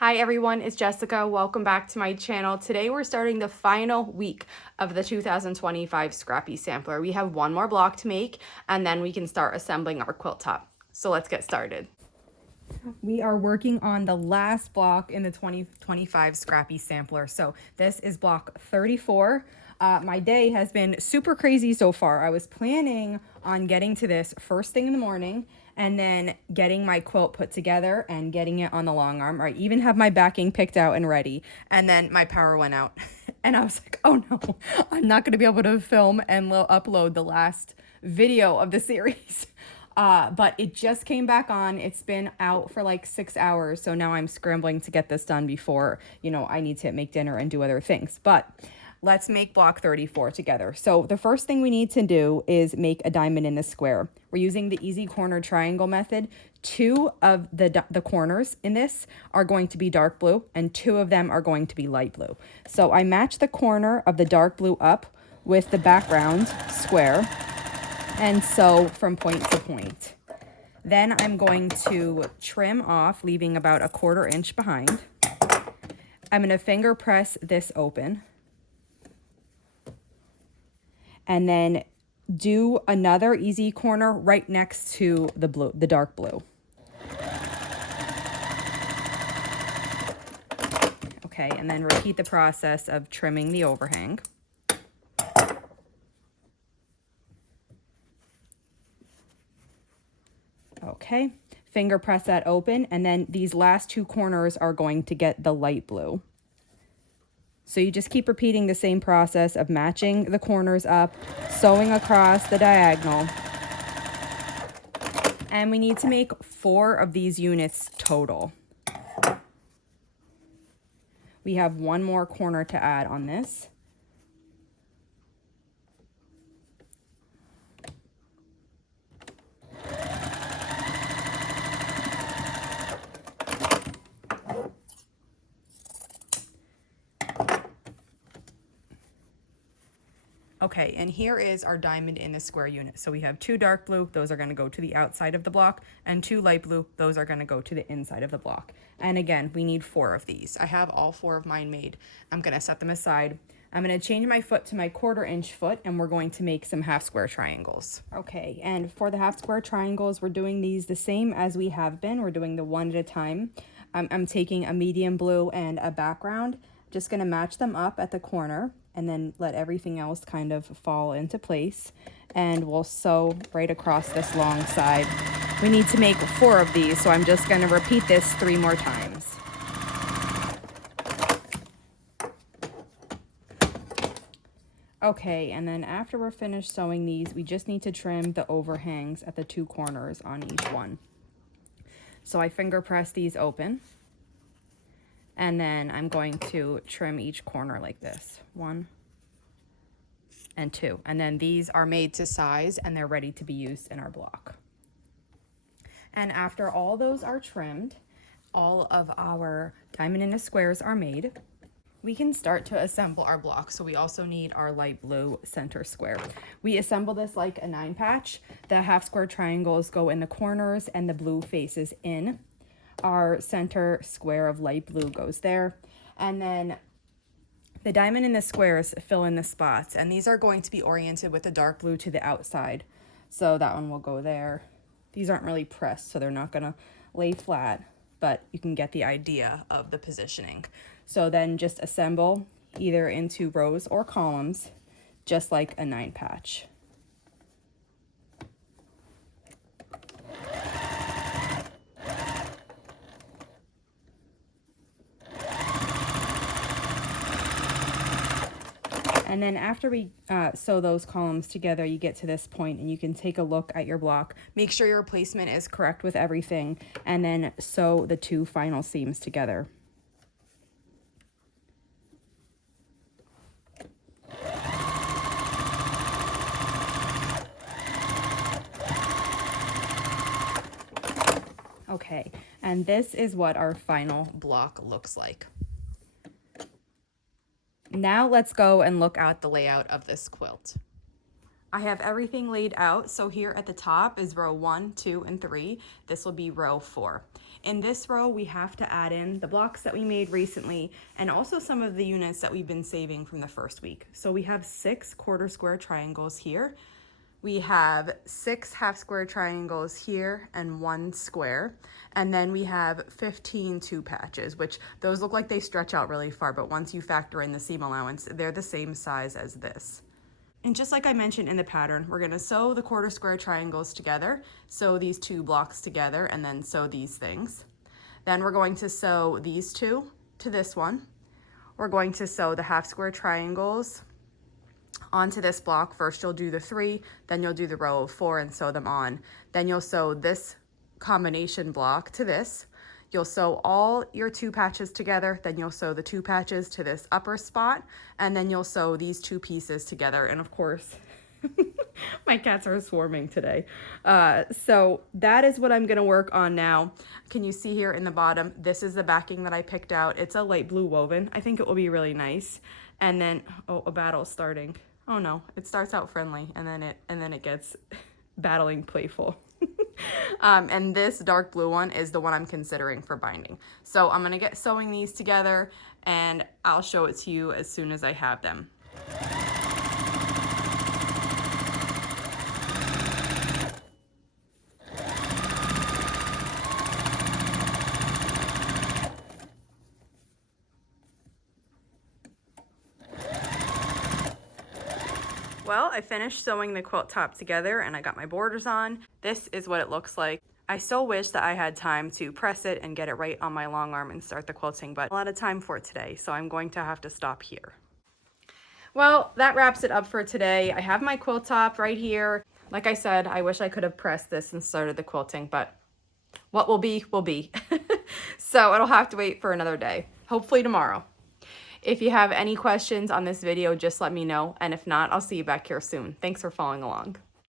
Hi everyone, it's Jessica. Welcome back to my channel. Today we're starting the final week of the 2025 Scrappy Sampler. We have one more block to make and then we can start assembling our quilt top. So let's get started. We are working on the last block in the 2025 Scrappy Sampler. So this is block 34. My day has been super crazy so far. I was planning on getting to this first thing in the morning and then getting my quilt put together and getting it on the long arm. I even have my backing picked out and ready. And then my power went out and I was like, oh no, I'm not going to be able to film and upload the last video of the series. But it just came back on. It's been out for like 6 hours. So now I'm scrambling to get this done before, I need to make dinner and do other things. But let's make block 34 together. So the first thing we need to do is make a diamond in the square. We're using the easy corner triangle method. Two of the corners in this are going to be dark blue and two of them are going to be light blue. So I match the corner of the dark blue up with the background square and sew from point to point. Then I'm going to trim off, leaving about 1/4 inch behind. I'm going to finger press this open. And then do another easy corner right next to the dark blue. Okay, and then repeat the process of trimming the overhang. Okay, finger press that open, and then these last two corners are going to get the light blue. So you just keep repeating the same process of matching the corners up, sewing across the diagonal. And we need to make 4 of these units total. We have one more corner to add on this. Okay, and here is our diamond in the square unit. So we have 2 dark blue, those are going to go to the outside of the block, and 2 light blue, those are going to go to the inside of the block. And again, we need 4 of these. I have all 4 of mine made. I'm going to set them aside. I'm going to change my foot to my 1/4 inch foot, and we're going to make some half square triangles. Okay, and for the half square triangles, we're doing these the same as we have been. We're doing the one at a time. I'm taking a medium blue and a background, just going to match them up at the corner and then let everything else kind of fall into place. And we'll sew right across this long side. We need to make 4 of these, so I'm just going to repeat this 3 more times. Okay, and then after we're finished sewing these, we just need to trim the overhangs at the 2 corners on each one. So I finger press these open. And then I'm going to trim each corner like this. 1 and 2. And then these are made to size and they're ready to be used in our block. And after all those are trimmed, all of our diamond in the squares are made. We can start to assemble our block. So we also need our light blue center square. We assemble this like a 9 patch. The half square triangles go in the corners and the blue faces in. Our center square of light blue goes there. And then the diamond in the squares fill in the spots. And these are going to be oriented with the dark blue to the outside. So that one will go there. These aren't really pressed, so they're not gonna lay flat, but you can get the idea of the positioning. So then just assemble either into rows or columns, just like a 9 patch. And then after we sew those columns together, you get to this point and you can take a look at your block. Make sure your placement is correct with everything, and then sew the 2 final seams together. Okay, and this is what our final block looks like. Now let's go and look at the layout of this quilt. I have everything laid out. So here at the top is row 1, 2, and 3. This will be row 4. In this row, we have to add in the blocks that we made recently and also some of the units that we've been saving from the first week. So we have 6 quarter square triangles here. We have 6 half square triangles here and 1 square. And then we have 15 two patches, which those look like they stretch out really far, but once you factor in the seam allowance, they're the same size as this. And just like I mentioned in the pattern, we're going to sew the quarter square triangles together, sew these 2 blocks together, and then sew these things. Then we're going to sew these 2 to this one. We're going to sew the half square triangles onto this block. First you'll do the 3, then you'll do the row of 4 and sew them on. Then you'll sew this combination block to this. You'll sew all your 2 patches together, then you'll sew the 2 patches to this upper spot, and then you'll sew these 2 pieces together. And of course, my cats are swarming today. So that is what I'm gonna work on now. Can you see here in the bottom, this is the backing that I picked out. It's a light blue woven. I think it will be really nice. And then, oh, a battle's starting. Oh no, it starts out friendly and then it gets battling playful. And this dark blue one is the one I'm considering for binding. So I'm gonna get sewing these together and I'll show it to you as soon as I have them. Well, I finished sewing the quilt top together and I got my borders on. This is what it looks like. I so wish that I had time to press it and get it right on my long arm and start the quilting, but a lot of time for it today, so I'm going to have to stop here. Well, that wraps it up for today. I have my quilt top right here. Like I said, I wish I could have pressed this and started the quilting, but what will be, will be. So it'll have to wait for another day, hopefully tomorrow. If you have any questions on this video, just let me know. And if not, I'll see you back here soon. Thanks for following along.